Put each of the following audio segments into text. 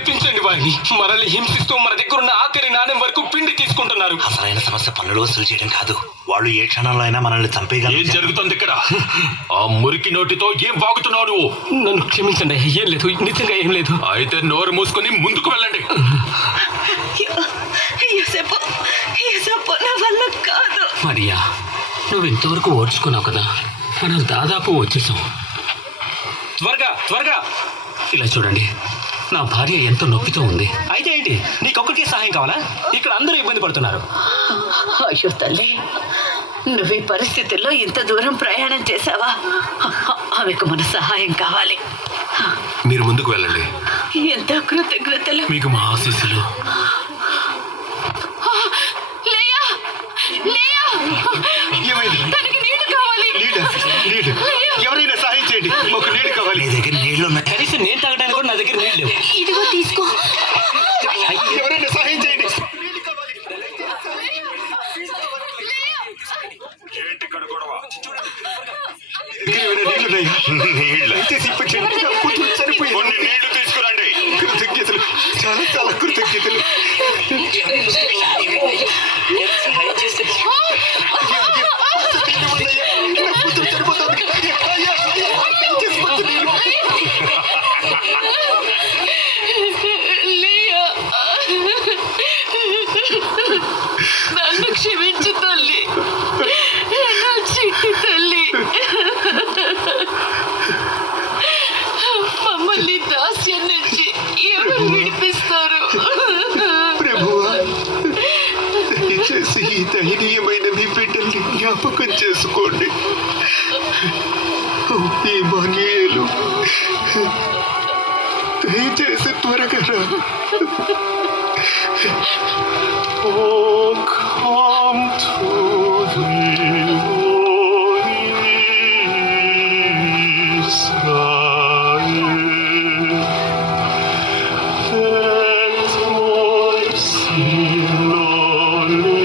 మెప్పించండి వారిని. మనల్ని హింసిస్తూ మన దగ్గర ఉన్న ఆఖరి నాణ్యం వరకు పిండి తీసుకుంటున్నారు. అసలైన సమస్య పన్నులు వసూలు చేయడం కాదు, వాళ్ళు ఏ క్షణంలో అయినా మనల్ని చంపేయగలరు. ఏం జరుగుతుంది ఇక్కడ? ఆ మురికి నోటితో ఏం వాగుతున్నావు నువ్వు? నన్ను క్షమించండి, ఏం లేదు, నిజంగా ఏం లేదు. అయితే నోరు మూసుకొని ముందుకు వెళ్ళండి. మరియా, నువ్వు ఇంతవరకు ఓడ్చుకున్నావు కదా, మనం దాదాపు వచ్చేసాం. త్వరగా త్వరగా ఇలా చూడండి, నా భార్య ఎంతో నొప్పితో ఉంది. అయితే ఏంటి, నీకొక్కడికి సహాయం కావాలా? ఇక్కడ అందరూ ఇబ్బంది పడుతున్నారు. అయ్యో తల్లి, నువ్వు ఈ పరిస్థితుల్లో ఇంత దూరం ప్రయాణం చేశావా? ఆమెకు మన సహాయం కావాలి. మీరు ముందుకు వెళ్ళండి. ఎంత కృతజ్ఞతలు. మీకు మా ఆశీస్సులు. లేయా, లేయా, తనకి నీళ్లు కావాలి. ఎవరైనా సహాయం చేయండి, ఒక నీళ్ళు కావాలి. నీ దగ్గర నీళ్లు ఉన్నాయి? కనీసం నేను తాగడానికి కూడా నా దగ్గర నీళ్ళు లేవు. ఇదిగో తీసుకో. ఎవరైనా సహాయం చేయండి. నీళ్లు తీసుకురండి. కృతజ్ఞతలు, చాలా చాలా కృతజ్ఞతలు. నన్ను క్షమించు తల్లి, నా చిట్టి తల్లి. మమ్మల్ని దాస్యం నుంచి ఎవరు విడిపిస్తారు? ప్రభువా, దయచేసి ఈ దయనీయమైన మీ బిడ్డల్ని జ్ఞాపకం చేసుకోండి. ఈ మానీయులు దయచేసి త్వరగా రా. Oh, come to thee, Holy Israel. Let mercy, Lord,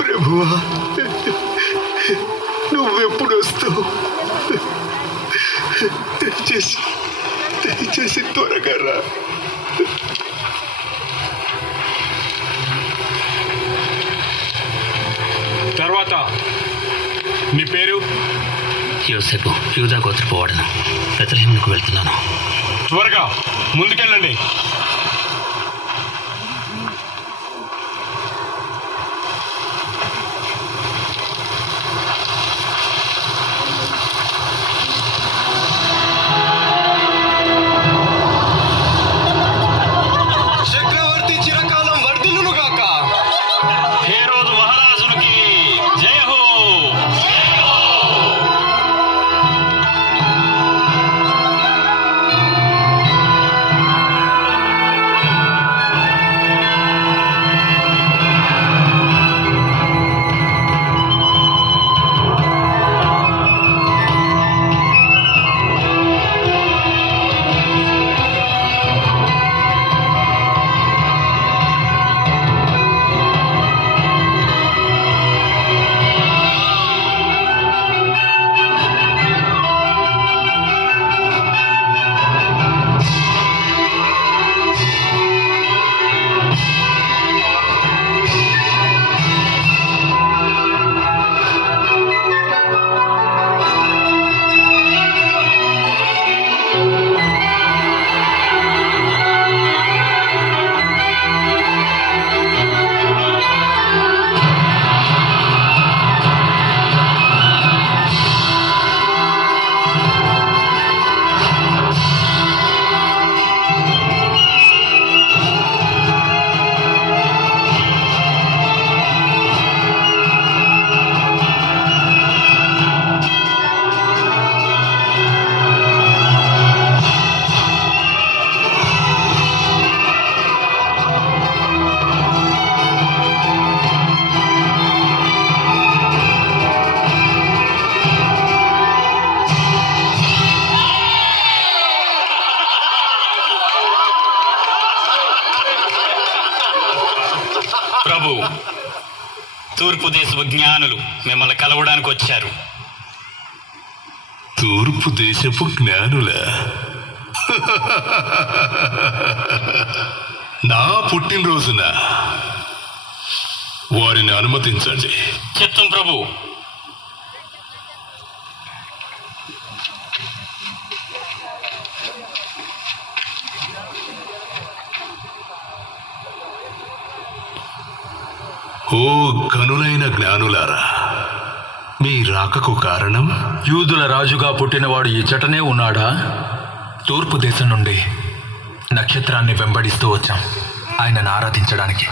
ప్రభువా, నువ్వెప్పుడు వస్తావు? దయచేసి దయచేసి త్వరగా రా. తర్వాత నీ పేరు? యోసేపు, యూదా గోత్రపు వాడను. బెత్లెహేమునకు వెళ్తున్నాను. త్వరగా ముందుకెళ్ళండి. తూర్పు దేశపు జ్ఞానులు మిమ్మల్ని కలవడానికి వచ్చారు. తూర్పు దేశపు జ్ఞానుల నా పుట్టినరోజున వారిని అనుమతించండి. చిత్తం ప్రభు. ఓ కనులైన జ్ఞానులారా, మీ రాకకు కారణం? యూదుల రాజుగా పుట్టినవాడు ఇచ్చటనే ఉన్నాడా? తూర్పు దేశం నుండి నక్షత్రాన్ని వెంబడిస్తూ వచ్చాం ఆయనను ఆరాధించడానికి.